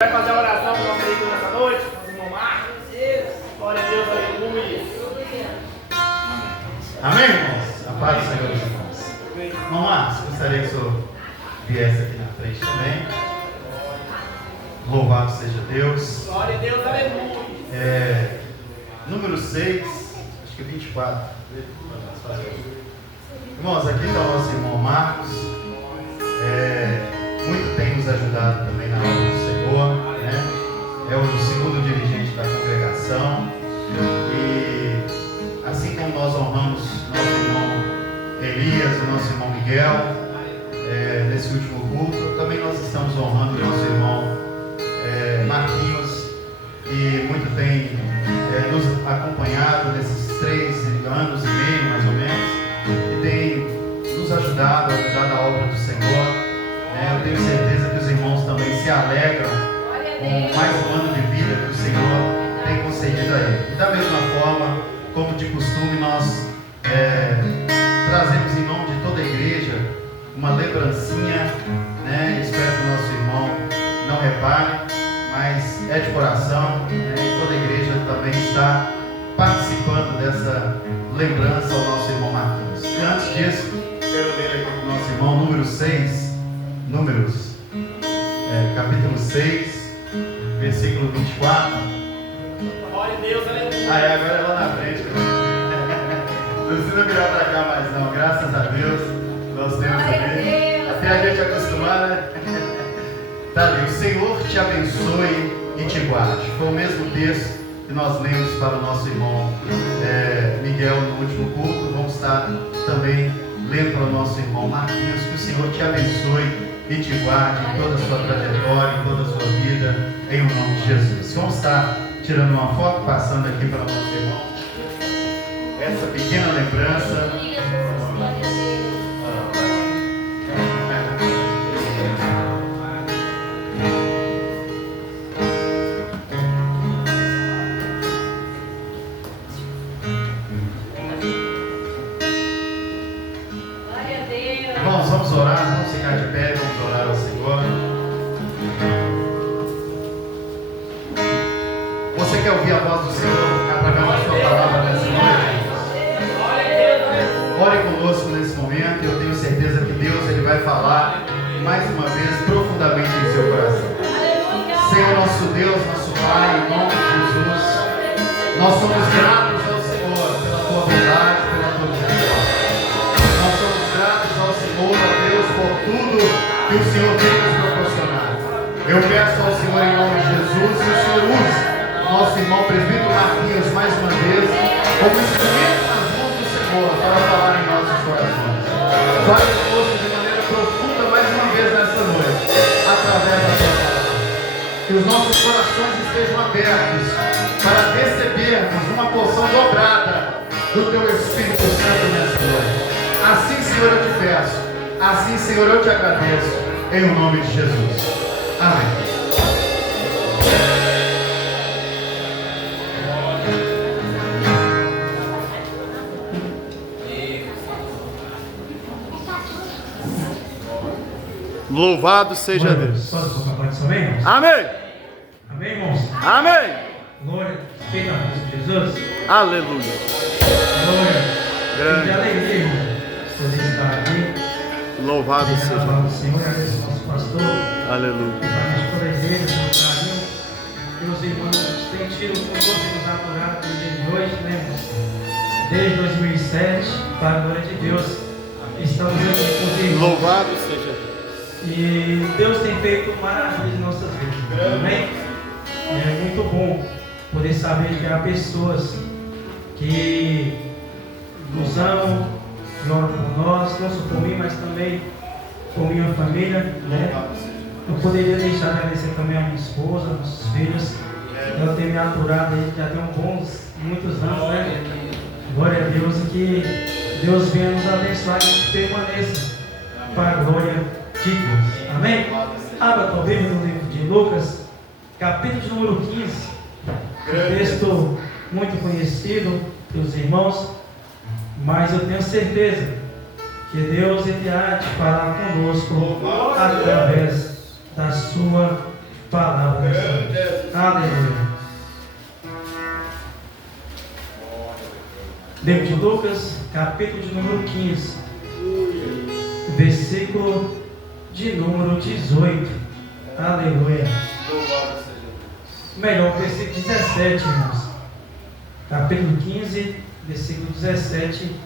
Vai fazer a oração para o nosso querido nessa noite, nosso irmão Marcos. Glória a Deus, aleluia. Amém, irmãos? A paz do Senhor, irmãos. Irmão Marcos, gostaria que o senhor viesse aqui na frente também. Louvado seja Deus. Glória a Deus, aleluia. Número 6, acho que 24. Irmãos, aqui está o nosso irmão Marcos. Muito tem nos ajudado também na obra do Senhor, né? É o segundo dirigente da congregação. E assim como nós honramos nosso irmão Elias, o nosso irmão Miguel, nesse último culto, também nós estamos honrando o nosso irmão Marquinhos, que muito tem nos acompanhado nesses 3 anos e meio, mais ou menos, e tem nos ajudado a obra do Senhor. Eu tenho certeza que os irmãos também se alegram com mais um ano de vida que o Senhor tem concedido a ele. E da mesma forma, como de costume, nós trazemos em nome de toda a igreja uma lembrancinha, né? Espero que o nosso irmão não repare, mas é de coração, né? E toda a igreja também está participando dessa lembrança ao nosso irmão Marquinhos. E antes disso, quero ler aqui para o nosso irmão número 6. Números, capítulo 6, versículo 24. Glória a Deus, aleluia. Agora é lá na frente. Não precisa virar para cá mais não. Graças a Deus, nós temos ali. Até a gente acostumar, né? Tá ali. O Senhor te abençoe e te guarde. Foi o mesmo texto que nós lemos para o nosso irmão Miguel no último culto. Vamos estar também lendo para o nosso irmão Marquinhos. Que o Senhor te abençoe e te guarde em toda a sua trajetória, em toda a sua vida, em nome de Jesus. Vamos estar tirando uma foto, passando aqui para o nosso irmão essa pequena lembrança. Irmãos, vamos orar, vamos ficar de pé, vamos orar ao Senhor. Você quer ouvir a voz do Senhor através da sua palavra nessa noite? Ore conosco nesse momento. Eu tenho certeza que Deus ele vai falar mais uma vez profundamente em seu coração. Senhor, nosso Deus, nosso Pai, em nome de Jesus, nós somos gratos ao Senhor pela tua bondade, pela tua misericórdia. Nós somos gratos ao Senhor, a Deus, por tudo que o Senhor tem nos proporcionado. Eu peço ao Senhor em nome de Jesus que o Senhor use nosso irmão presbítero Marquinhos mais uma vez como instrumento nas mãos do Senhor para falar em nossos corações. Fale conosco de maneira profunda mais uma vez nessa noite, através da tua palavra. Que os nossos corações estejam abertos para recebermos uma porção dobrada do teu Espírito Santo nessa noite. Assim, Senhor, eu te peço. Assim, Senhor, eu te agradeço. Em o nome de Jesus. Amém. Louvado seja Deus. Amém? Amém. Amém, irmãos? Amém. Glória, respeita a Cristo Jesus. Aleluia. Glória. Grande. Que alegria, irmão. Poder estar aqui. Louvado seja Deus. Senhor, agradeço ao nosso pastor. Aleluia. E para toda a igreja, pelo carinho. Meus irmãos têm tido com você nos aturado no dia de hoje, né, irmãos? Desde 2007, para a glória de Deus. Estamos aqui com os irmãos. Louvado seja Deus. E Deus tem feito maravilhas em nossas vidas. Amém? É muito bom poder saber que há pessoas que nos amam, que oram por nós, não só por mim, mas também por minha família, né? Eu poderia deixar de agradecer também a minha esposa, nossos filhos. Ela tem me aturado aí, já tem muitos anos, né? Glória a Deus, e que Deus venha nos abençoar e que permaneça para a glória de Deus. Amém? Abra a tua Bíblia no livro de Lucas, capítulo de número 15. Um texto muito conhecido pelos irmãos, mas eu tenho certeza que Deus há de falar conosco através da sua palavra. Aleluia. Livro de Lucas, capítulo de número 15, versículo de número 18. Aleluia. Melhor, versículo 17, irmãos. Capítulo 15, versículo 17.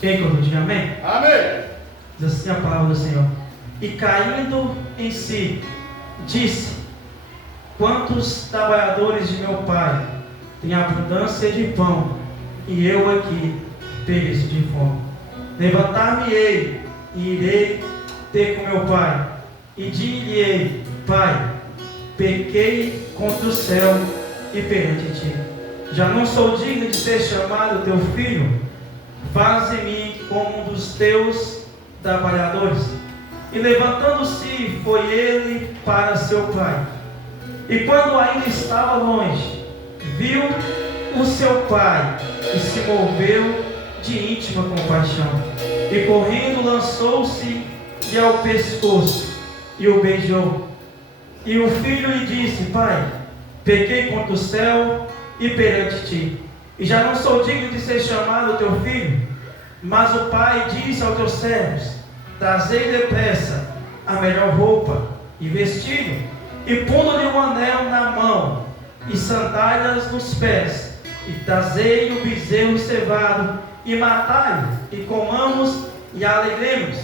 Quem que eu diga amém? Amém. Diz assim a palavra do Senhor. E caindo em si, disse: quantos trabalhadores de meu pai têm abundância de pão, e eu aqui pereço de fome. Levantar-me-ei e irei ter com meu pai, e dir-lhe-ei: Pai, pequei contra o céu e perante ti. Já não sou digno de ser chamado teu filho. Faze-me como um dos teus trabalhadores. E levantando-se, foi ele para seu pai. E quando ainda estava longe, viu o seu pai e se moveu de íntima compaixão. E correndo lançou-se-lhe ao pescoço e o beijou. E o filho lhe disse: Pai, pequei contra o céu e perante ti, e já não sou digno de ser chamado teu filho. Mas o pai disse aos teus servos: trazei depressa a melhor roupa e vestido, e pondo-lhe um anel na mão e sandálias nos pés, e trazei o bezerro cevado e matai-o, e comamos e alegremos,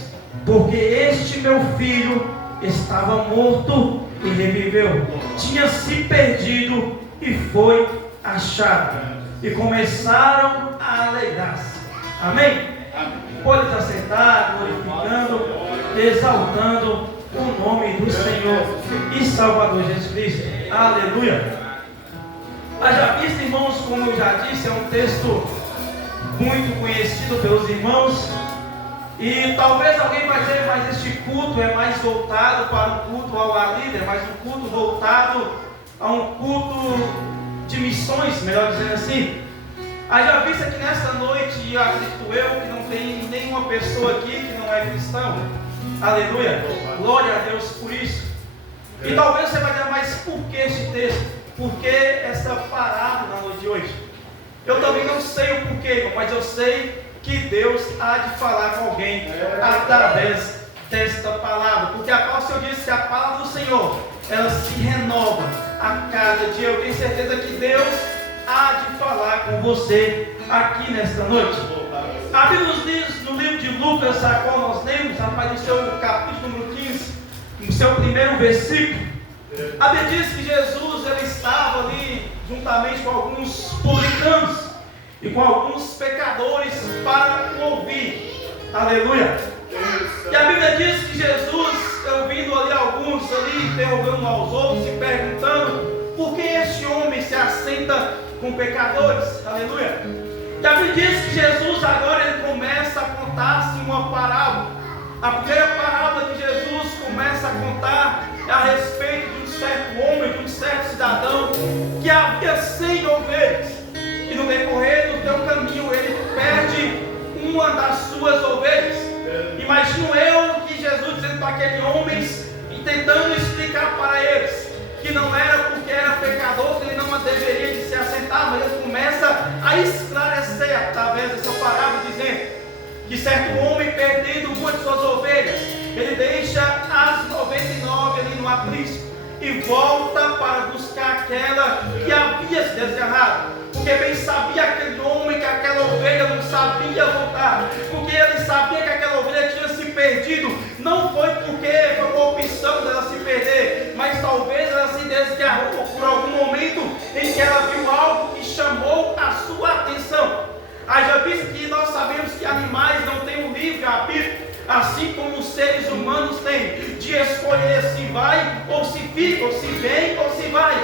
porque este meu filho estava morto e reviveu, tinha se perdido e foi achado. E começaram a alegrar-se. Amém? Amém. Pode estar sentado, glorificando, exaltando o nome do Senhor e Salvador Jesus Cristo. Aleluia. Haja visto, irmãos, como eu já disse, é um texto muito conhecido pelos irmãos. E talvez alguém vai dizer: mas este culto é mais voltado para um culto ao ar livre, é mais um culto voltado a um culto de missões, melhor dizendo assim. Haja vista que nesta noite, acredito eu, que não tem nenhuma pessoa aqui que não é cristão. Aleluia. Glória a Deus por isso. E talvez você vai dizer: mas por que este texto? Por que essa parábola na noite de hoje? Eu também não sei o porquê, mas eu sei que Deus há de falar com alguém através desta palavra. Porque a palavra do Senhor diz que a palavra do Senhor, ela se renova a cada dia. Eu tenho certeza que Deus há de falar com você aqui nesta noite. A Bíblia nos diz no livro de Lucas, a qual nós lemos, rapaz, no seu capítulo número 15, no seu primeiro versículo, a Bíblia diz que Jesus ele estava ali juntamente com alguns publicanos e com alguns pecadores para o ouvir. Aleluia. E a Bíblia diz que Jesus, ouvindo ali alguns ali, interrogando aos outros e perguntando: por que este homem se assenta com pecadores? Aleluia. E a Bíblia diz que Jesus agora ele começa a contar-se uma parábola. A primeira parábola que Jesus começa a contar é a respeito de um certo homem, de um certo cidadão que havia 100 ovelhas. E no decorrer do teu caminho ele perde uma das suas ovelhas. Imagino eu que Jesus dizendo para aqueles homens e tentando explicar para eles que não era porque era pecador que ele não deveria de se assentar, mas ele começa a esclarecer através dessa parábola, dizendo que certo homem, perdendo uma de suas ovelhas, ele deixa as 99 ali no aprisco e volta para buscar aquela que havia se desgarrado, porque bem sabia aquele homem que aquela ovelha não sabia voltar, porque ele sabia que aquela ovelha tinha se perdido. Não foi porque foi uma opção dela se perder, mas talvez ela se desgarrou por algum momento em que ela viu algo que chamou a sua atenção. Haja visto que nós sabemos que animais não têm um livre-arbítrio, assim como os seres humanos têm, de escolher se vai ou se fica, ou se vem ou se vai.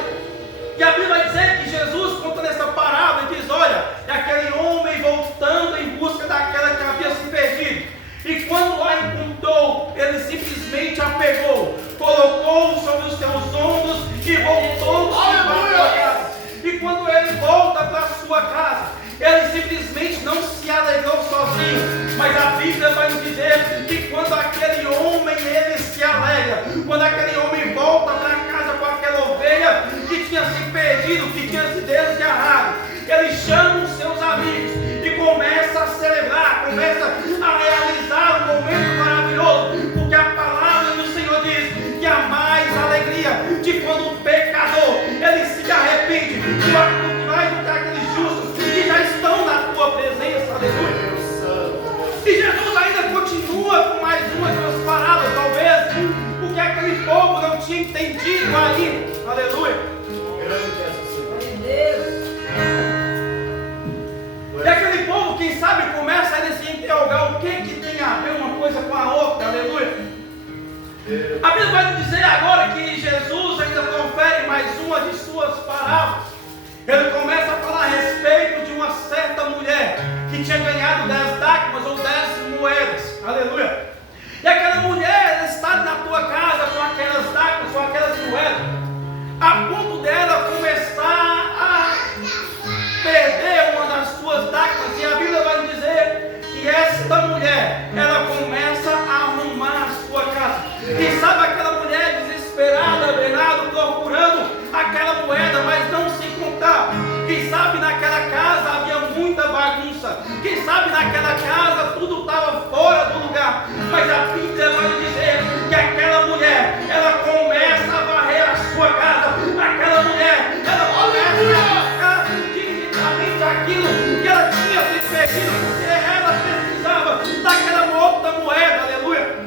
E a Bíblia vai dizer que Jesus, contando essa parábola, diz: olha, é aquele homem voltando em busca daquela que havia se perdido. E quando a encontrou, ele simplesmente a pegou, colocou sobre os seus ombros e voltou para sua casa. E quando ele volta para sua casa, ele simplesmente não se alegrou sozinho, mas a Bíblia vai nos dizer que quando aquele homem ele se alegra, alegra. Quando aquele homem volta para casa com aquela ovelha que tinha se perdido, que tinha se desgarrado, ele chama os seus amigos e começa a celebrar, começa a realizar um momento maravilhoso, porque a palavra do Senhor diz que há mais alegria de quando o pecador ele se arrepende, mais do que aqueles justos que já estão na tua presença. Aleluia. E Jesus ainda continua com mais umas duas parábolas, talvez porque aquele povo não tinha entendido ainda. Aleluia. E aquele povo, quem sabe, começa a se interrogar o que tem a ver uma coisa com a outra. Aleluia. A Bíblia vai dizer agora que Jesus ainda profere mais uma de suas parábolas. Ele começa a falar a respeito de uma certa mulher que tinha ganhado 10 dracmas ou 10 moedas. Aleluia. E aquela mulher está na tua casa com aquelas dracmas, com aquelas moedas, a ponto dela começar a perder uma das suas dracmas. E a Bíblia vai dizer que esta mulher, ela começa a arrumar a sua casa. Quem sabe aquela mulher desesperada, Bernardo, procurando aquela moeda, mas não se encontrava. Quem sabe naquela casa havia muita bagunça. Quem sabe naquela casa tudo estava fora do lugar. Mas a Bíblia vai dizer que aquela mulher, ela começa a varrer a sua casa. Aquela mulher, ela começa a buscar diretamente aquilo que ela tinha se perdido, porque ela precisava daquela outra moeda. Aleluia.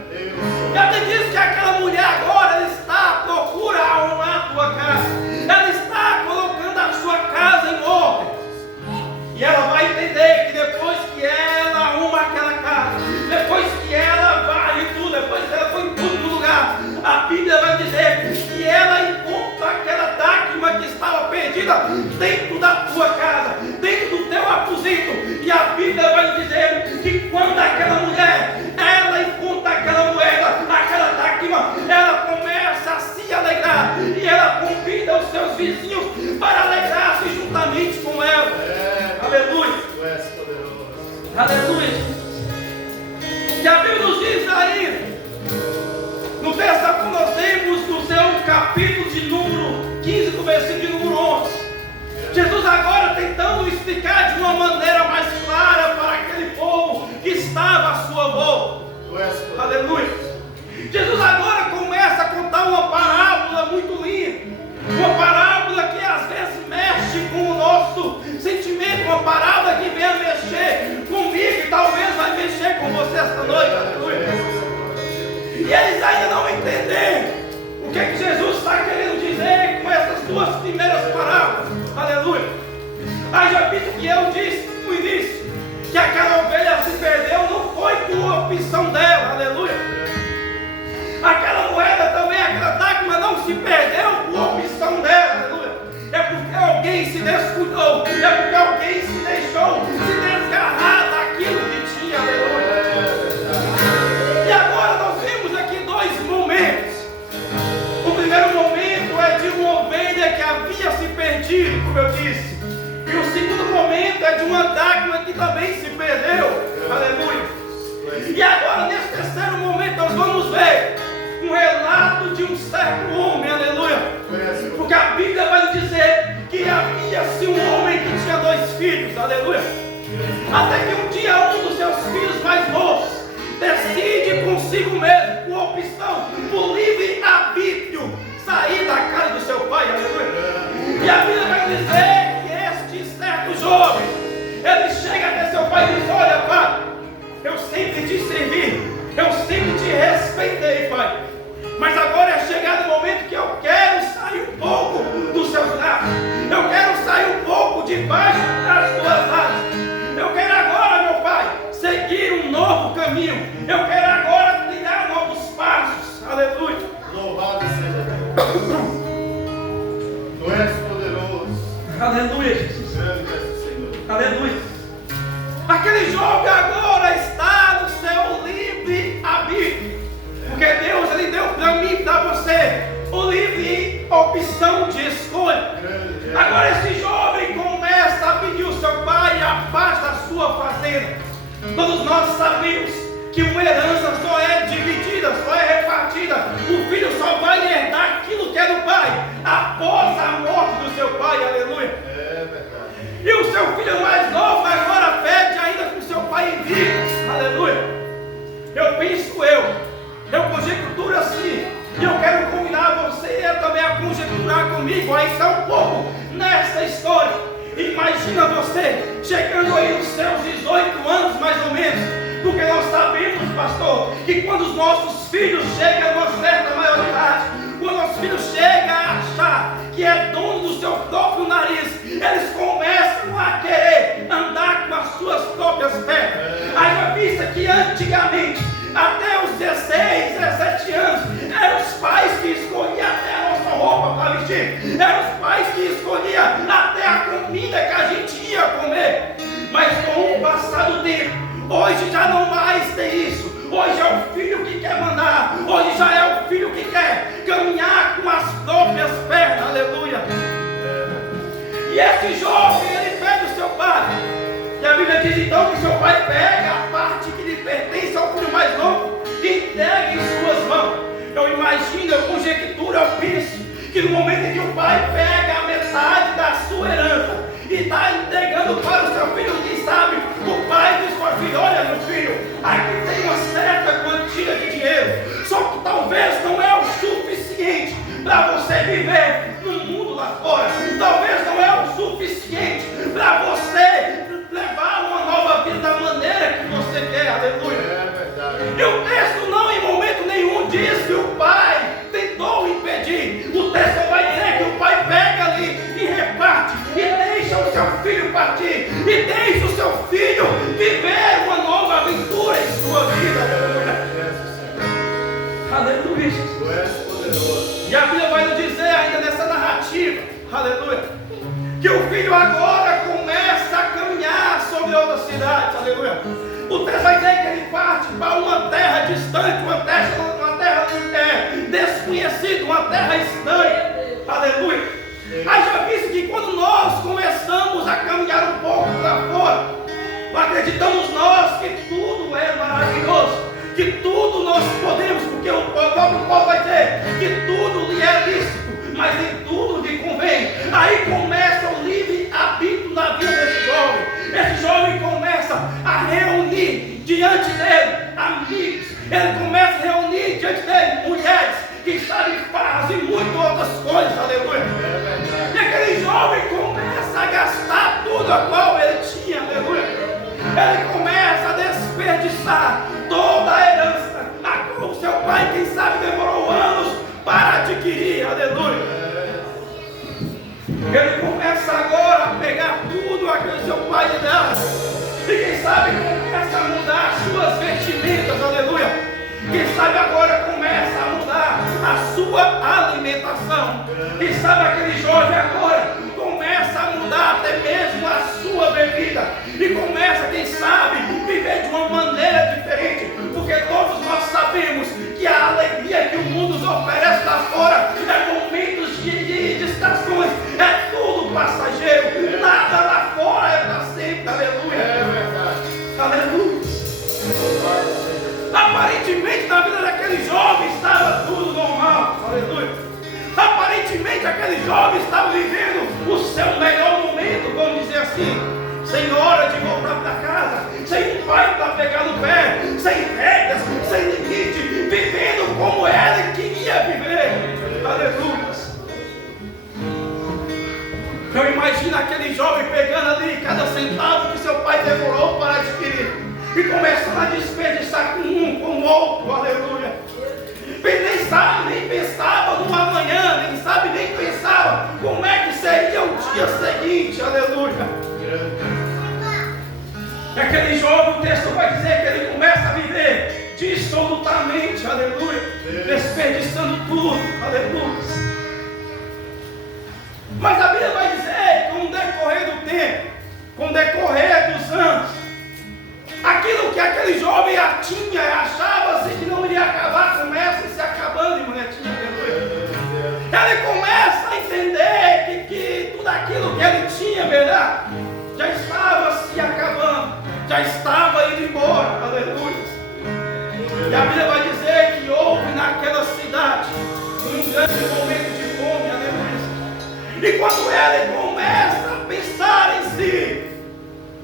E a Bíblia diz que aquela mulher agora ela está à procura de arrumar a tua casa. Ela está colocando a sua casa em ordem. E ela vai entender que depois que ela arruma aquela casa, depois que ela varre tudo, depois que ela põe tudo no lugar, a Bíblia vai dizer que ela encontra aquela dracma que estava perdida dentro da tua casa, dentro do teu aposento. E a Bíblia vai dizer que quando aquela mulher, ela encontra aquela moeda, aquela dracma, ela começa a se alegrar. E ela convida os seus vizinhos para alegrar-se juntamente com ela. Aleluia. Aleluia. E a Bíblia nos diz aí, no texto que nós temos, no seu capítulo de número 15, do versículo de número 11, Jesus agora tentando explicar de uma maneira mais clara para aquele povo que estava à sua volta. Aleluia. Jesus agora começa a contar uma parábola muito linda, uma parábola que às vezes mexe com o nosso sentimento, uma parábola que vem a mexer comigo e talvez vai mexer com você esta noite. Aleluia. E eles ainda não entendem o que Jesus está querendo dizer com essas duas primeiras parábolas. Aleluia. Haja visto que eu disse no início que aquela ovelha se perdeu, não foi por opção dela. Aleluia. Aquela moeda também, aquela dracma não se perdeu por opção dela. Aleluia. É porque alguém se descuidou, é porque alguém se deixou se desgarrar daquilo que tinha. Aleluia. E agora nós vimos aqui dois momentos. O primeiro momento é de uma ovelha que havia se perdido, como eu disse. E o segundo momento é de uma dracma que também se perdeu. Aleluia. E agora nesse terceiro momento nós vamos ver um relato de um certo homem. Aleluia. Porque a Bíblia vai dizer que havia-se um homem que tinha 2 filhos. Aleluia. Até que um dia um dos seus filhos mais novos decide consigo mesmo, por opção, por livre arbítrio, sair da casa do seu pai. Aleluia. E a Bíblia vai dizer que este certo jovem, ele chega até seu pai e diz: olha, pai, eu sempre te servi, eu sempre te respeitei, pai, mas agora é chegado o momento que eu quero sair um pouco dos seus braços, eu quero sair um pouco debaixo das tuas asas. Eu quero agora, meu pai, seguir um novo caminho. Eu quero agora trilhar novos passos. Aleluia. Louvado seja Deus. Tu és poderoso. Aleluia, Jesus. Grande és o Senhor. Aleluia. Aquele jovem agora está no seu livre arbítrio. Porque Deus, Ele deu para mim e para você o livre opção de escolha. Agora esse jovem começa a pedir ao seu pai a paz da sua fazenda. Todos nós sabemos que uma herança só é dividida, só é repartida por vai herdar aquilo que é do pai, após a morte do seu pai, aleluia. É verdade. E o seu filho mais novo agora pede ainda com seu pai em vida, aleluia. Eu conjecturo assim, e eu quero convidar você também a conjecturar comigo, aí está um pouco nessa história. Imagina você chegando aí nos seus 18 anos mais ou menos, porque nós sabemos, pastor, que quando os nossos filhos chegam a uma certa maioridade, quando nossos filhos chegam a achar que é dono do seu próprio nariz, eles começam a querer andar com as suas próprias pernas. Haja vista que antigamente, até os 16, 17 anos, eram os pais que escolhiam até a nossa roupa para vestir, eram os pais que escolhiam até a comida que a gente ia comer. Mas com o passar do tempo, hoje já não mais tem isso. Hoje é o filho que quer mandar, hoje já é o filho que quer caminhar com as próprias pernas, aleluia. E esse jovem, ele pede o seu pai, e a Bíblia diz então que seu pai pega a parte que lhe pertence ao filho mais novo e entrega em suas mãos. Eu imagino, eu conjecturo, eu penso que no momento em que o pai pega a metade da sua herança e está entregando para o seu filho, quem sabe, o pai diz para o filho: olha meu filho, aqui tem uma certa quantia de dinheiro, só que talvez não é o suficiente para você viver no mundo lá fora, talvez não é o suficiente para você levar uma nova vida da maneira que você quer, aleluia. É verdade. E o texto não em momento nenhum diz que o pai tentou impedir. O texto vai dizer que o pai pega ali e reparte, e deixa o seu filho partir, e deixa o seu filho viver uma nova aventura em sua vida, aleluia. Aleluia, Jesus. Tu és poderoso. E a Bíblia vai nos dizer ainda nessa narrativa, aleluia, que o filho agora começa a caminhar sobre outras cidades, aleluia. O texto vai dizer que ele parte para uma terra distante, uma terra desconhecida, uma terra estranha, aleluia. Aí já visto que quando nós começamos a caminhar um pouco para fora, acreditamos nós que tudo é maravilhoso, que tudo nós podemos, porque o próprio Paulo vai dizer que tudo lhe é lícito, mas nem tudo lhe convém. Aí começa o livre-arbítrio na vida desse jovem. Esse jovem começa a reunir diante dele amigos, ele começa a reunir diante dele mulheres, que sabe, fazem muitas outras coisas, aleluia. E aquele jovem começa a gastar tudo a qual ele tinha, aleluia. Ele começa a desperdiçar toda a herança a qual o seu pai, quem sabe, demorou anos para adquirir, aleluia. Ele começa agora a pegar tudo aquilo que seu pai lhe dá, e quem sabe começa a mudar as suas vestimentas, aleluia. Quem sabe agora começa a mudar a sua alimentação. Quem sabe aquele jovem agora começa a mudar até mesmo a sua bebida, e começa, quem sabe, viver de uma maneira diferente, porque todos nós sabemos que a alegria que o mundo nos oferece lá fora é momentos de distrações, é tudo passageiro, nada lá fora é para sempre, aleluia. É verdade. Aleluia. Aparentemente na vida daquele jovem estava tudo normal, aleluia. Aparentemente aquele jovem estava vivendo o seu melhor momento, vamos dizer assim, sem hora de voltar para casa, sem um pai para pegar no pé, sem regras, sem limite, vivendo como ele queria viver, aleluia. Eu imagino aquele jovem pegando ali cada centavo que seu pai demorou para adquirir e começando a desperdiçar com um, com o outro, aleluia. Nem pensava no amanhã, nem sabe, nem pensava como é que seria o dia seguinte, aleluia. E aquele jovem, o texto vai dizer que ele começa a viver dissolutamente, aleluia, desperdiçando tudo, aleluia. Mas a Bíblia vai dizer que com o decorrer do tempo, com o decorrer dos anos, aquilo que aquele jovem já tinha, achava-se que não iria acabar, começa se acabando, irmã Netinha, aleluia. Ele começa a entender que tudo aquilo que ele tinha, verdade, já estava se acabando, já estava indo embora, aleluia. E a Bíblia vai dizer que houve naquela cidade um E quando ele começa a pensar em si,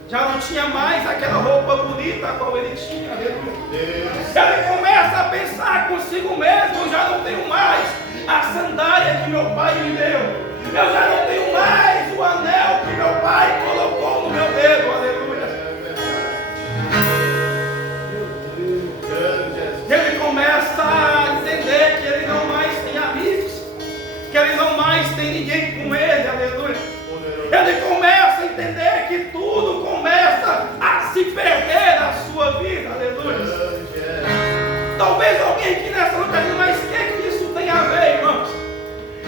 já não tinha mais aquela roupa bonita qual ele tinha, aleluia. Ele começa a pensar consigo mesmo: eu já não tenho mais a sandália que meu pai me deu, eu já não tenho mais o anel que meu pai colocou no meu dedo, aleluia. Ele começa a entender que ele não mais tem amigos, que ele não mais tem ninguém com ele, aleluia. Ele começa a entender que tudo começa a se perder na sua vida, aleluia. Talvez alguém aqui nessa noite diga: mas o que isso tem a ver, irmãos?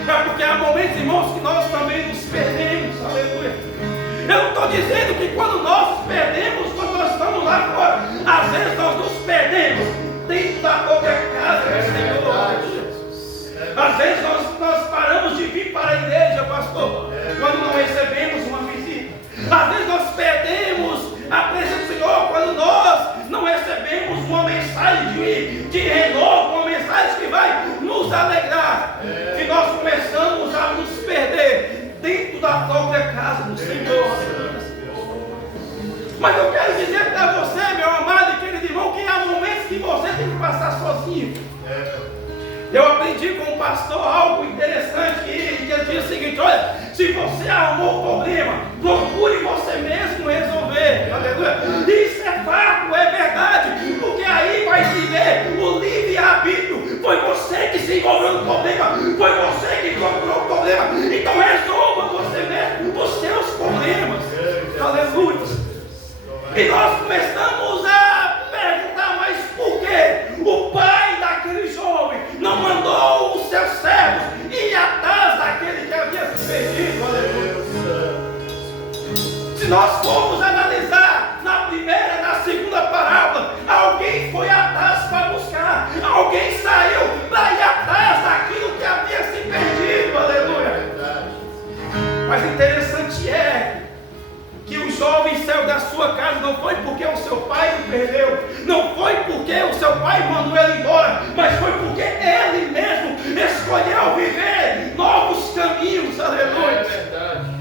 É porque há momentos, irmãos, que nós também nos perdemos, aleluia. Eu não estou dizendo que quando nós nos perdemos, quando nós estamos lá fora, às vezes nós nos perdemos dentro da própria casa do Senhor, aleluia. Às vezes nós paramos de vir para a igreja, pastor, quando não recebemos uma visita. Às vezes nós perdemos a presença do Senhor quando nós não recebemos uma mensagem de renovo, uma mensagem que vai nos alegrar. E nós começamos a nos perder dentro da própria casa do Senhor. Mas eu quero dizer para você, meu amado e querido irmão, que há momentos que você tem que passar sozinho. Eu aprendi com o pastor algo interessante, que ele diz o seguinte: olha, se você arrumou o problema, procure você mesmo resolver, aleluia. Isso é fato, é verdade, porque aí vai se ver o livre-arbítrio. Foi você que se envolveu no problema, foi você que procurou o problema, então resolva você mesmo os seus problemas, aleluia. E nós começamos a perguntar: mas por que o pai daquele jovem não mandou os seus servos ir atrás daquele que havia se perdido? Aleluia. Se nós formos analisar na primeira e na segunda parábola, alguém foi atrás para buscar, alguém saiu para ir atrás daquilo que havia se perdido, aleluia. Mas interessante é que o jovem saiu da sua casa não foi porque o seu pai o perdeu, não foi porque o seu pai mandou ele embora, mas foi porque ele mesmo escolheu viver novos caminhos, aleluia. É verdade.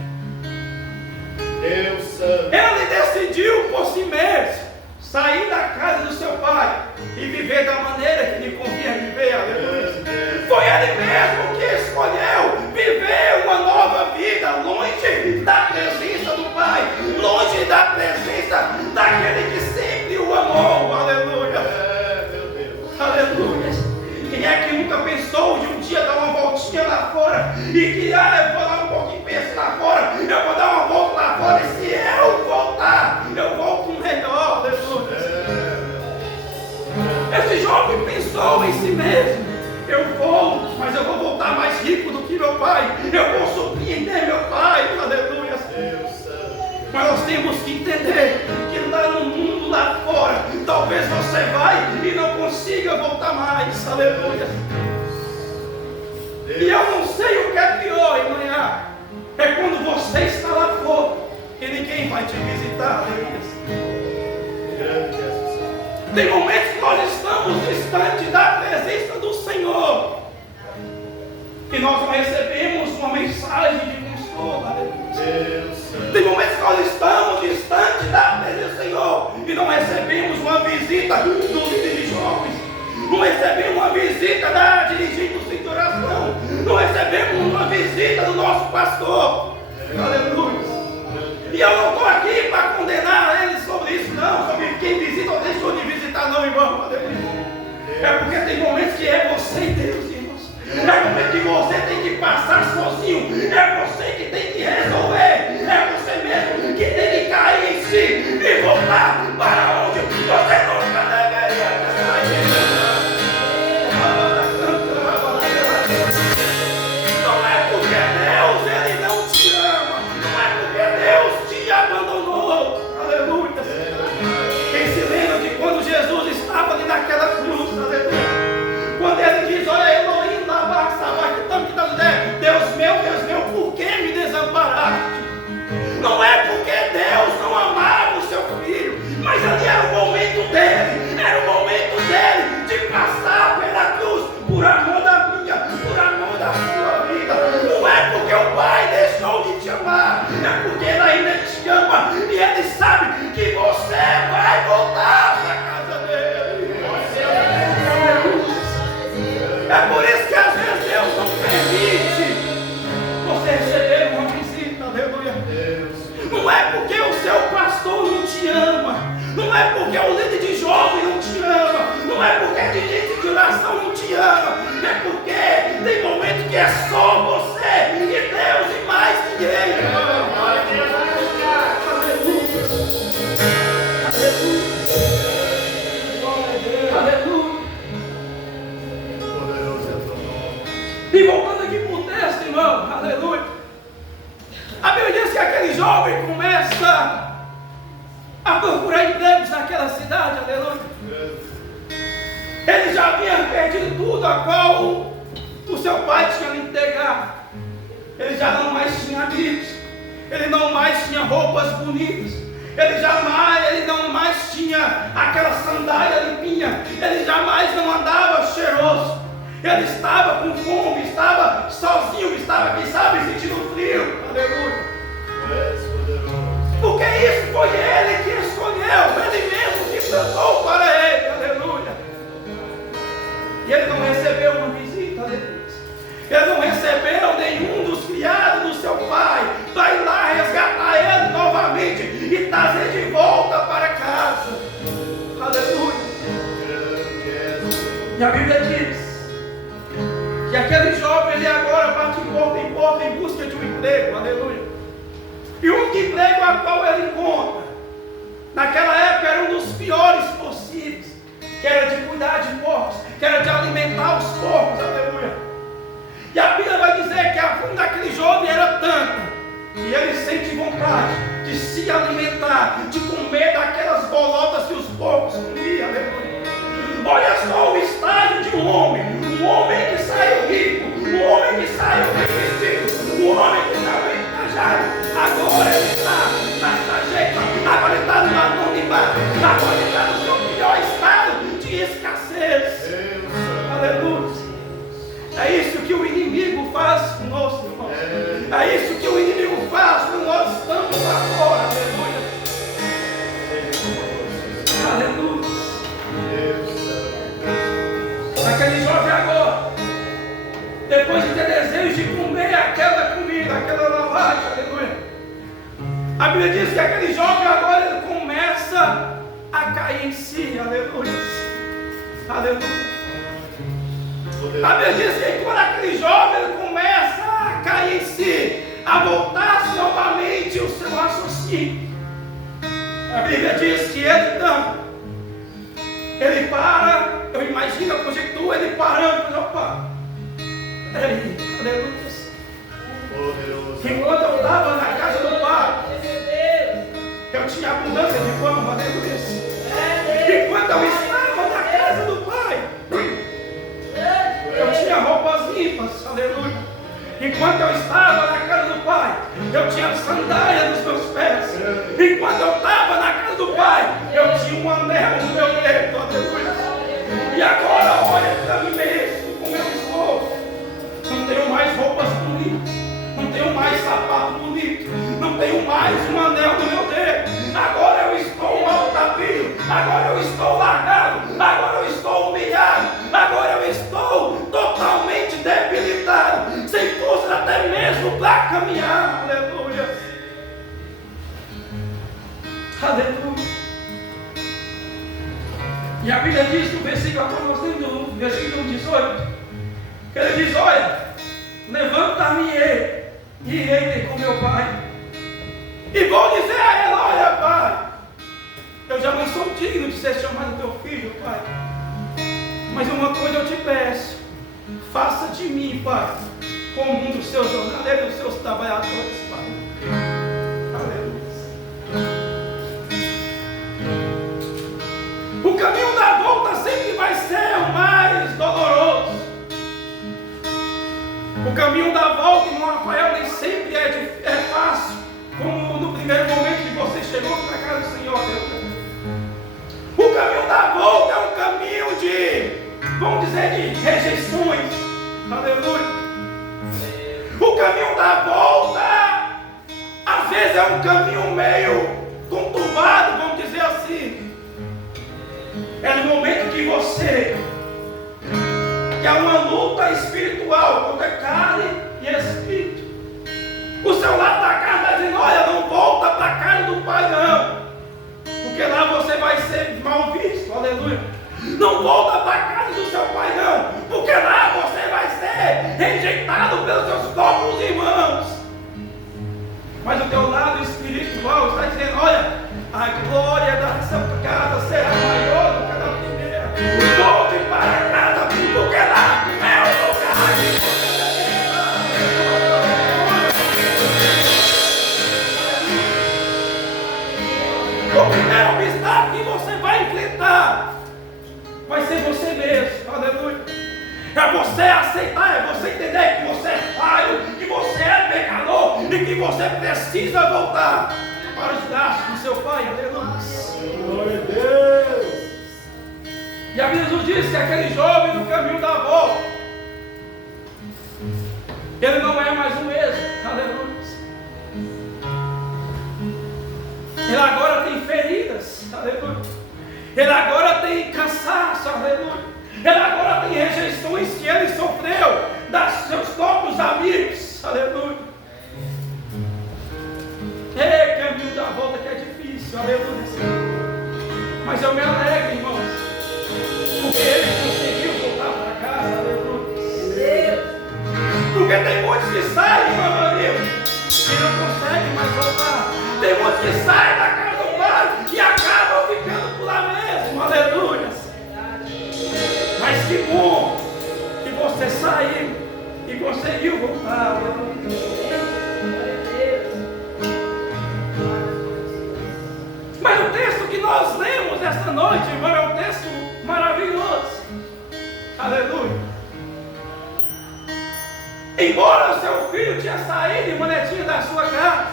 Deus santo. Ele decidiu por si mesmo sair da casa do seu pai e viver da maneira que lhe convinha viver, aleluia. Foi ele mesmo que escolheu viver uma nova vida longe da presença do pai, longe da presença daquele que sempre o amou, aleluia. Meu Deus. Aleluia. Quem é que nunca pensou de um dia dar uma voltinha lá fora e que eu vou dar um pouquinho penso lá fora, eu vou dar uma volta lá fora e se eu voltar, eu volto melhor, aleluia. Esse jovem pensou em si mesmo: eu vou, mas eu vou voltar mais rico do que meu pai, eu vou surpreender meu pai, aleluia. Mas nós temos que entender que lá no mundo lá fora, talvez você vai e não consiga voltar mais, aleluia. E eu não sei o que é pior, amanhã é quando você está lá fora e ninguém vai te visitar, aleluia. Tem momentos que nós estamos distantes da presença do Senhor e nós não recebemos uma mensagem de consolo, aleluia. Tem momentos que nós estamos distantes da presença do Senhor e não recebemos uma visita do líder de jovens, não recebemos uma visita da dirigente do centro de oração, não recebemos uma visita do nosso pastor, aleluia. E eu não estou aqui para condenar eles sobre isso, não, sobre quem visita ou deixou de visitar, não, irmão, aleluia. É porque tem momentos que é você e Deus, irmãos. É momento que você tem que passar sozinho, é você que tem que resolver, é você mesmo que tem que cair em si e voltar para onde você nunca deveria ter saído. Não é porque Deus ele não te ama, não é porque Deus te abandonou, aleluia. Quem se lembra de quando Jesus estava ali naquela cruz, aleluia, quando ele diz: olha, Elohim, Deus jovem começa a procurar empregos naquela cidade, aleluia. Ele já havia perdido tudo a qual o seu pai tinha lhe entregado. Ele já não mais tinha amigos, ele não mais tinha roupas bonitas, ele não mais tinha aquela sandália limpinha, ele jamais não andava cheiroso, ele estava com fome, estava sozinho, estava, quem sabe, sentindo frio, aleluia. Porque isso foi ele que escolheu, ele mesmo que plantou para ele, aleluia. E ele não recebeu uma visita, aleluia. Ele não recebeu nenhum dos criados do seu pai para ir lá resgatar ele novamente e trazer de volta para casa. Aleluia. E a Bíblia diz que aquele jovem, ele agora bate de porta em porta em busca de um emprego. Aleluia. E o único emprego a qual ele encontra, naquela época, era um dos piores possíveis, que era de cuidar de porcos, que era de alimentar os porcos. Aleluia. E a Bíblia vai dizer que a fome daquele jovem era tanta, e ele sente vontade de se alimentar, de comer daquelas bolotas que os porcos comiam. Aleluia. Olha só o estágio de um homem que saiu rico, um homem que saiu bem vestido, um homem que saiu entajado. Agora ele está na sarjeta, agora ele está numa mão de bar, agora ele está no seu pior estado de escassez. Aleluia. É isso que o inimigo faz conosco, irmãos. É isso que o inimigo faz quando nós estamos agora. Aleluia. Aleluia. Aquele jovem agora, depois de ter desejo de comer aquela comida, aquela lavagem, aleluia. A Bíblia diz que aquele jovem agora ele começa a cair em si, aleluia. Aleluia. A Bíblia diz que quando aquele jovem ele começa a cair em si, a voltar-se novamente o seu raciocínio, a Bíblia diz que ele então, ele para, eu imagino, eu conjecturo ele parando, opa, peraí, aleluia. Enquanto eu estava na casa do pai, eu tinha abundância de pão, aleluia. Enquanto eu estava na casa do pai, eu tinha roupas limpas, aleluia. Enquanto eu estava na casa do pai, eu tinha sandália nos meus pés. Enquanto eu estava na casa do pai, eu tinha um anel no meu dedo, aleluia. E agora olha para mim mesmo, como eu estou. Não tenho mais roupas bonitas, não tenho mais sapato bonito, não tenho mais um anel no meu dedo. Agora eu estou maltrapilho, agora eu estou largado, agora eu estou humilhado, agora eu estou totalmente debilitado, sem força até mesmo para caminhar. Aleluia. Aleluia. E a Bíblia diz no versículo, no versículo 18, que ele diz: olha, levanta-me e irei ter com meu pai, e vou dizer a ele: olha, pai, eu já não sou digno de ser chamado teu filho, pai, mas uma coisa eu te peço, faça de mim, pai, como um dos seus jornaleiros, dos seus trabalhadores, pai. Aleluia. O caminho da volta sempre vai ser o mais doloroso. O caminho da volta, irmão Rafael, nem sempre é fácil, como no primeiro momento que você chegou para a casa do Senhor. O caminho da volta é um caminho de, vamos dizer, de rejeições. Aleluia. O caminho da volta, às vezes, é um caminho meio conturbado, vamos dizer assim. É no momento que você, que há uma luta espiritual contra carne e espírito. O seu lado da carne está dizendo: olha, não volta para a casa do pai, não, porque lá você vai ser mal visto. Aleluia. Não volta para a casa do seu pai, não, porque lá você vai ser rejeitado pelos seus próprios irmãos. Mas o teu lado espiritual está dizendo: olha, a glória dessa casa será maior do que a da primeira. Volte para casa, porque lá é o lugar de você. e que você precisa voltar para os braços do seu Pai. Aleluia. Glória a Deus. E a Bíblia nos diz que aquele jovem no caminho da volta, ele não é mais o mesmo. Aleluia. Ele agora tem feridas. Aleluia. Ele agora tem cansaço. Aleluia. Ele agora tem rejeições que ele sofreu dos seus próprios amigos. Aleluia. É caminho da volta que é difícil. Aleluia. Mas eu me alegro, irmãos, porque ele conseguiu voltar para casa. Aleluia. Porque tem muitos que saem, meu amigo, e não conseguem mais voltar. Tem muitos que saem da casa do Pai e acabam ficando por lá mesmo. Aleluia. Mas que bom que você saiu e conseguiu voltar. Mas o texto que nós lemos esta noite, irmão, é um texto maravilhoso. Aleluia. Embora o seu filho tinha saído e manetinha da sua casa,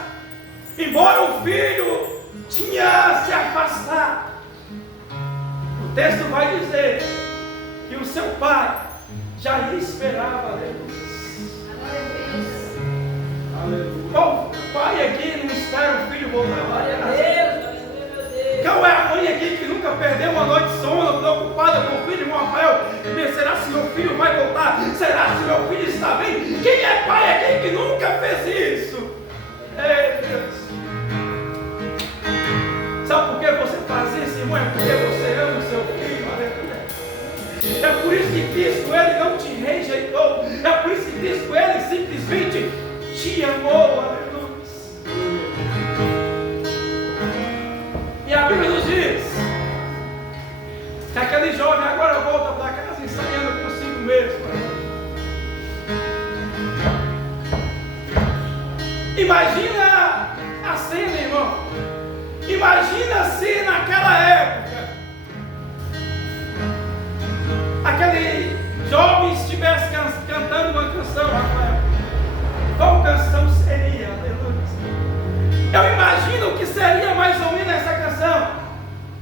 embora o filho tinha se afastado, o texto vai dizer que o seu pai já lhe esperava. Aleluia. Qual pai aqui não espera o filho voltar para casa? Qual é a mãe aqui que nunca perdeu uma noite de sono, preocupada com o filho, irmão Rafael? Será se meu filho vai voltar? Será se meu filho está bem? Quem é pai aqui que nunca fez isso? Ei, Deus. Sabe por que você faz isso, irmão? É porque você ama o seu filho. Aleluia. É por isso que Cristo, Ele não te rejeitou. É por isso que Cristo, Ele simplesmente te amou. Aleluia. E a Bíblia nos diz que aquele jovem agora volta para casa ensaiando consigo mesmo. Imagina a cena, irmão. Imagina se naquela época aquele jovem estivesse cantando uma canção, Rafael. Qual canção seria? Aleluia. Eu imagino o que seria mais ou menos essa canção.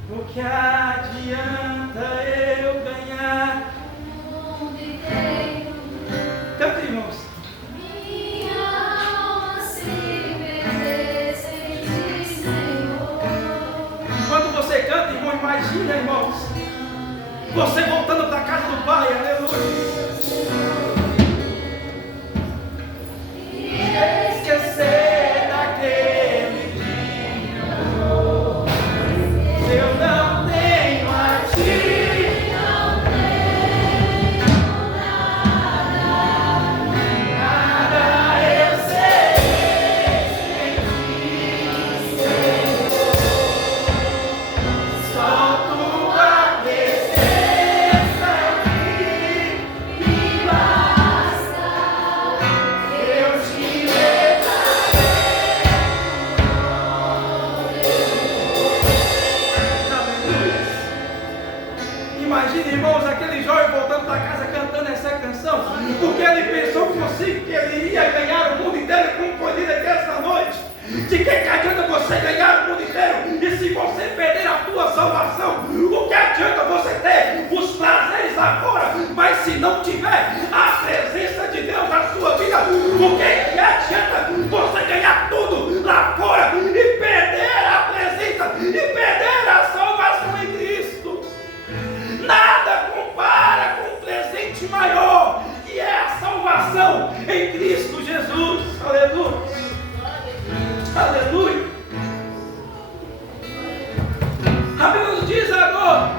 O que adianta eu ganhar? Canta, irmãos. Minha alma se perder sem ti, Senhor. Quando você canta, irmão, imagina, irmãos, você voltando para a casa do Pai. Aleluia. Esquecer daquele dia. Se eu não tenho a ti, Não tenho nada eu sei sem ti, Senhor. Só tua presença aqui me basta. Eu te Imagine, irmãos, aquele jovem voltando para casa cantando essa canção, porque ele pensou consigo que ele ia ganhar o mundo inteiro, como foi dito aqui esta noite. De que adianta você ganhar o mundo inteiro e se você perder a tua salvação? O que adianta você ter os prazeres lá fora, mas se não tiver a presença de Deus na sua vida, o que adianta você ganhar tudo lá fora e perder a presença e perder a salvação em Cristo? Nada compara com um presente maior, que é a salvação em Cristo Jesus. Aleluia. Aleluia. A Bíblia nos diz agora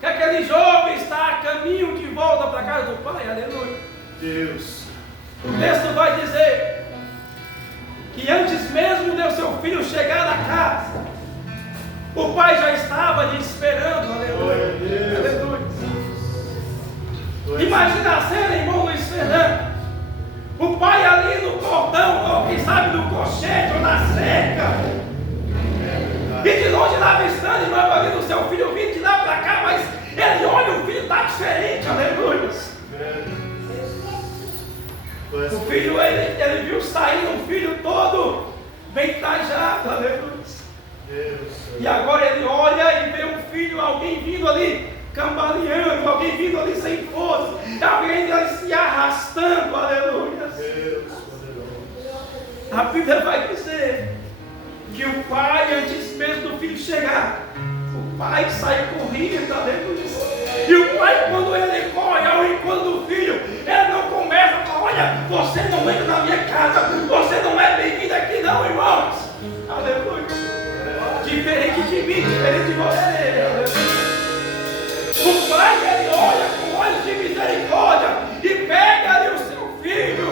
que aquele jovem está a caminho de volta para a casa do Pai. Aleluia. Deus. O texto vai dizer que antes mesmo de seu filho chegar na casa, o pai já estava lhe esperando. Aleluia. Aleluia. Imagina a cena, irmão Luiz Fernando. O pai ali no portão, ou quem sabe no colchete ou na cerca. E de longe lá avistando, irmão, ali do seu filho vindo de lá para cá, mas ele olha, o filho está diferente. Aleluia. O filho, ele viu sair um filho bem trajado, aleluia. Deus. E agora ele olha e vê um filho, alguém vindo ali, cambaleando, alguém vindo ali sem força, alguém ali se arrastando, aleluia. Deus poderoso. A Bíblia vai dizer que o pai, antes mesmo do filho chegar, o pai sai correndo, aleluia. E o pai, quando ele corre ao encontro do filho, ele não começa a falar: olha, você não entra na minha casa, você não é bem-vindo aqui não, irmãos. Aleluia. Diferente de mim, diferente de você, aleluia. O pai, ele olha com olhos de misericórdia e pega ali o seu filho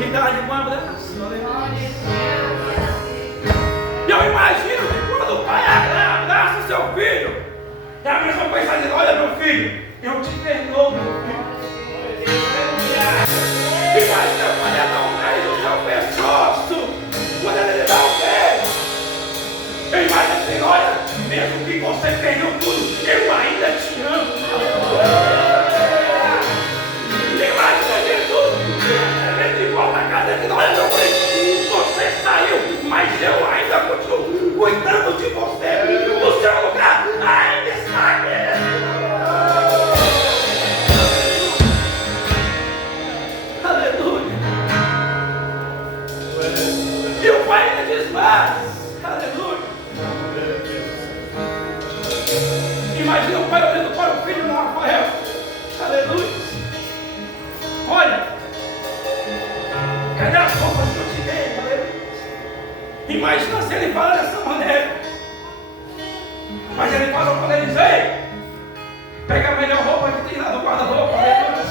e dá-lhe um abraço, aleluia. Eu imagino que quando o pai abraça o seu filho, é a mesma coisa dizendo: olha, meu filho, eu te perdoo, meu filho. Imagina quando ele dá um beijo no seu pescoço, quando ele dá um beijo. Eu imagino assim: olha, mesmo que você perdeu tudo, eu ainda te amo. Imagina Jesus, ele de volta a casa dizendo: olha, meu filho, você saiu, mas eu ainda continuo cuidando de você. O seu lugar ainda está aqui. Aleluia. E o pai ainda diz mais: aleluia. Imagina o pai olhando para o filho, Rafael. Aleluia. Olha, cadê as roupas que eu te dei? Aleluia. Imagina se ele fala dessa maneira. Mas ele fala quando ele diz: ei, pega a melhor roupa que tem lá no guarda-roupa. Aleluia.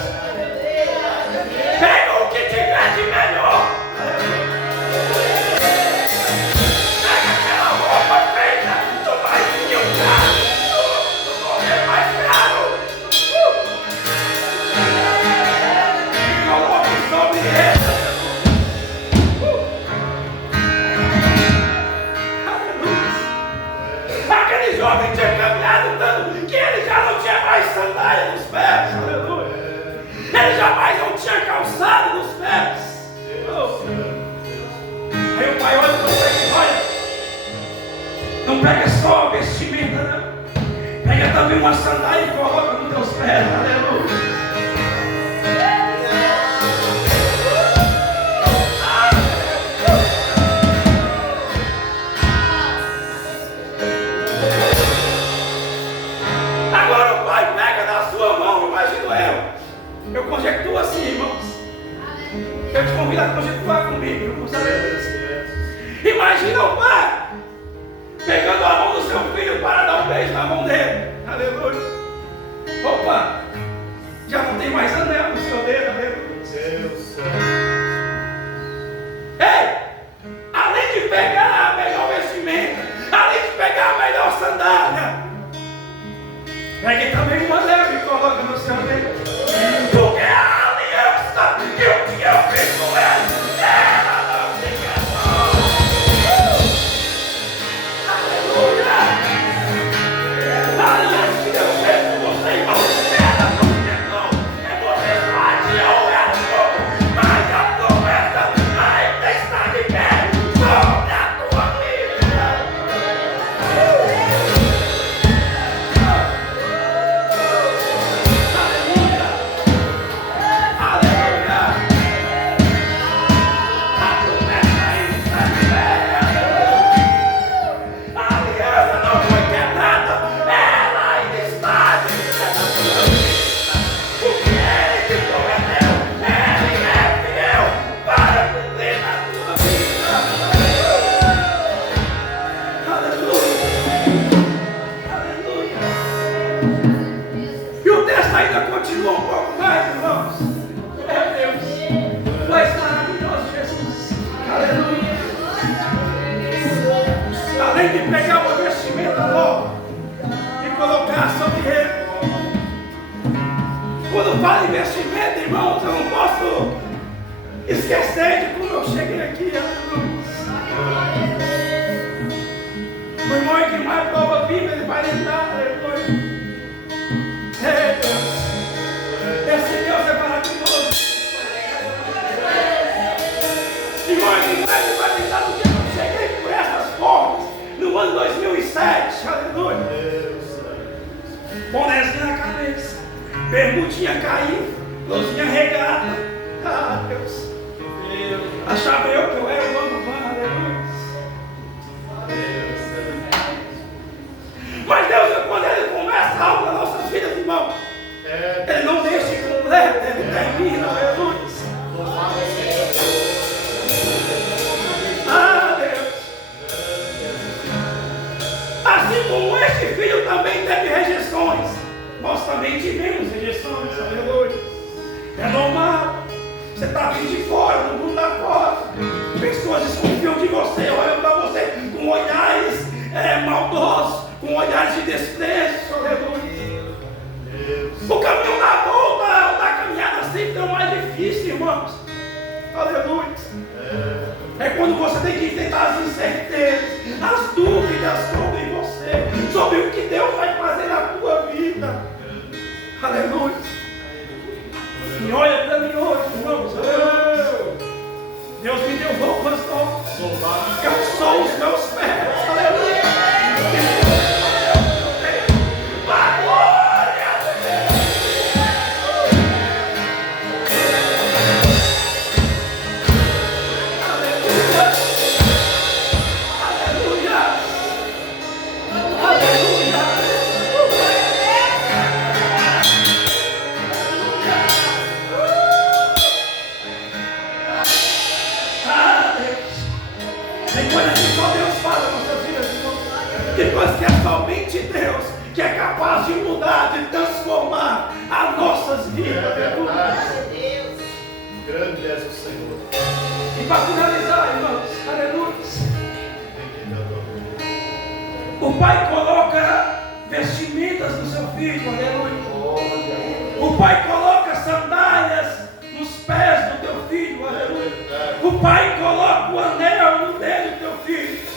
Pega o que tiver de melhor. Aleluia. Pega aquela roupa feita do mais caro, do poder mais caro. E coloque sobre ele. Aleluia. Aquele jovem tinha caminhado tanto que ele já não tinha mais sandália nos pés. Aleluia. Ele jamais não tinha calçado nos pés. Oh. Aí o pai olha para você e diz: olha, não pega só a vestimenta, não. Pega também uma sandália e coloca nos teus pés. Aleluia. Agora o pai pega na sua mão, imagino eu. Eu conjecturo assim, irmãos. Eu te convido a conjecturar comigo, irmãos. Imagina o pai pegando a mão do seu filho para dar um beijo na mão dele. Aleluia. Opa, já não tem mais anel no seu dedo. Aleluia. Ei, além de pegar a melhor vestimenta, além de pegar a melhor sandália, pegue também um anel e coloca no seu dedo. Porque a aliança que eu fiz com ele, ela não se quebrou. Aleluia. A aliança que Deus fez com você, irmão, ela não se quebrou. É você só adiou ela um pouco, mas a promessa ainda está de pé sobre a tua vida. E o texto ainda continua um pouco mais, irmãos. Meu Deus, mas maravilhoso Jesus. Aleluia. Além de pegar uma vestimenta nova e colocar sobre ele. Quando falo em vestimenta, irmãos, eu não posso esquecer de como eu cheguei aqui. Aleluia. O irmão que mais prova viva, ele vai lembrar. Aleluia. Ei, Deus. Esse Deus é maravilhoso. Irmão, ele vai ano 2007, aleluia. Bonézinho na cabeça, bermudinha caindo, blusinha regada. Ah, Deus. Achava eu que eu era o bambam, aleluia. Mas Deus, quando Ele começa algo nas nossas vidas, irmão, Ele não deixa incompleto, Ele termina, aleluia. Ah, Deus. Assim como este filho também teve rejeições, nós também tivemos rejeições, aleluia. É normal. Você está vindo de fora, do mundo lá fora. Pessoas desconfiam de você, olham para você com olhares maldosos, com olhares de desprezo, aleluia. O caminho da volta, da caminhada sempre é o mais difícil, irmãos. Aleluia. É quando você tem que enfrentar as incertezas, as dúvidas sobre você, sobre o que Deus vai fazer na tua vida. Aleluia. E olha para mim hoje, irmãos. Deus me deu roupas novas, calçou os meus pés. Aleluia. Depois que é somente Deus que é capaz de mudar, de transformar as nossas vidas. Deus. Grande és o Senhor. E para finalizar, irmãos, aleluia. O pai coloca vestimentas no seu filho, aleluia. O pai coloca sandálias nos pés do teu filho, aleluia. O pai coloca o anel no dedo do teu filho.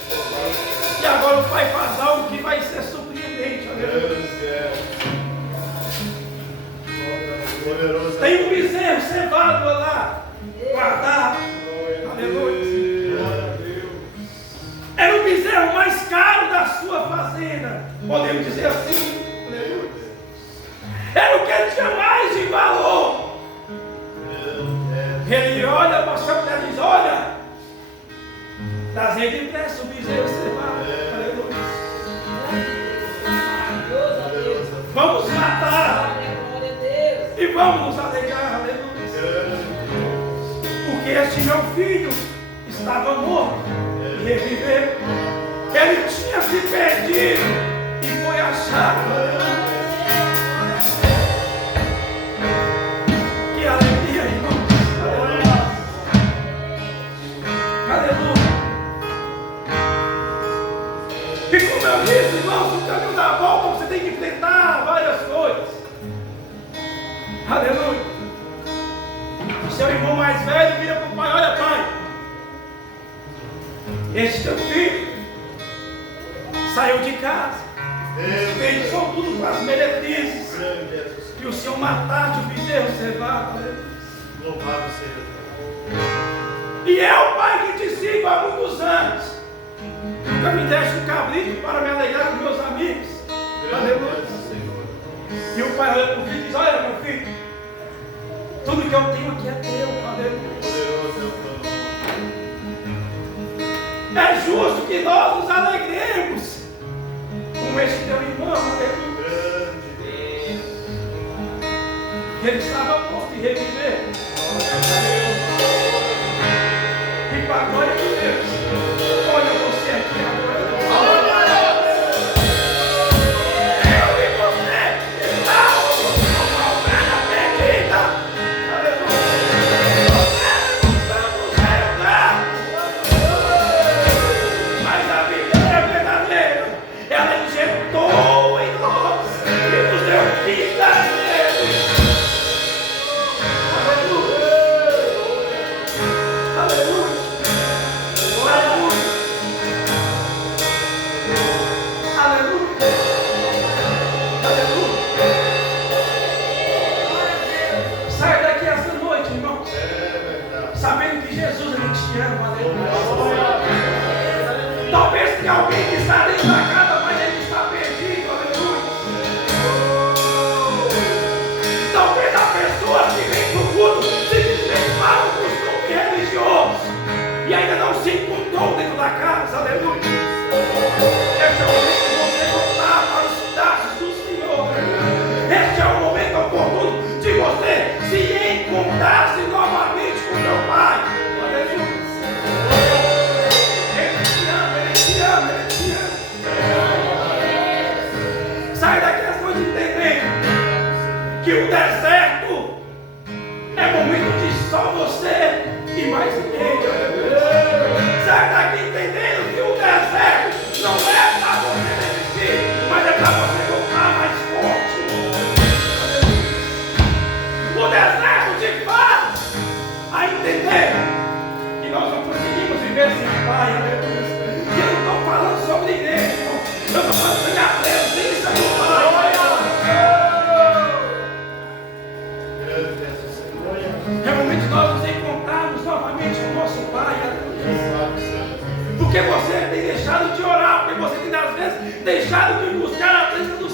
E agora o pai faz algo que vai ser surpreendente, aleluia. Tem um bezerro cevado lá, guardado, aleluia. Era o bezerro mais caro da sua fazenda, podemos dizer assim, aleluia. Era o que ele tinha mais de valor. Ele olha para o céu e diz: olha, trazer depressa o bezerro cevado, aleluia. Vamos matar e vamos nos alegrar, aleluia. Porque este meu filho estava morto e reviveu. Ele tinha se perdido e foi achado, aleluia. Que alegria, irmãos, aleluia. Aleluia. E como eu disse, irmãos, no caminho da volta você tem que enfrentar várias coisas. Aleluia. O seu irmão mais velho vira para o pai: olha, pai, este teu filho saiu de casa, pensou tudo para as meretrizes, e o Senhor matar de um bezerro cevado. Louvado seja Deus. E é o pai que te sirvo há muitos anos. Nunca me deixe um cabrito para me alegrar com meus amigos. Aleluia. E o pai olha para o filho e diz: olha, meu filho, tudo que eu tenho aqui é teu. Aleluia. É justo que nós nos alegremos com este teu irmão. Aleluia. Ele estava morto e reviveu. E para a glória de Deus, olha você aqui agora. Eu e você estávamos como uma ovelha perdida. Aleluia. Estamos herdados. Mas a vida é verdadeira. Ela injetou em nós e nos deu vida nele. Aleluia. Aleluia. Sai daqui essa noite, irmãos, sabendo que Jesus ele te ama. Aleluia. Talvez tenha alguém que está dentro estou dentro da casa, aleluia. Este é o momento de você voltar para os braços do Senhor. Este é o momento oportuno de você se encontrar-se novamente com teu Pai. Aleluia. Ele te ama, Ele te ama, Ele te ama. Sai daqui essa noite entendendo que o deserto é momento de só você e mais ninguém. Sai daqui entendendo que o deserto não é para você resistir, mas é para você voltar mais forte. O deserto te faz a entender que nós não conseguimos viver sem Pai, aleluia. E eu não estou falando sobre igreja, irmão. Eu estou falando sobre a presença do Pai. Grande és o Senhor. É momento de nós nos encontrarmos novamente com o nosso Pai, aleluia. Porque você tem deixado de orar, porque você tem às vezes deixado de buscar a presença do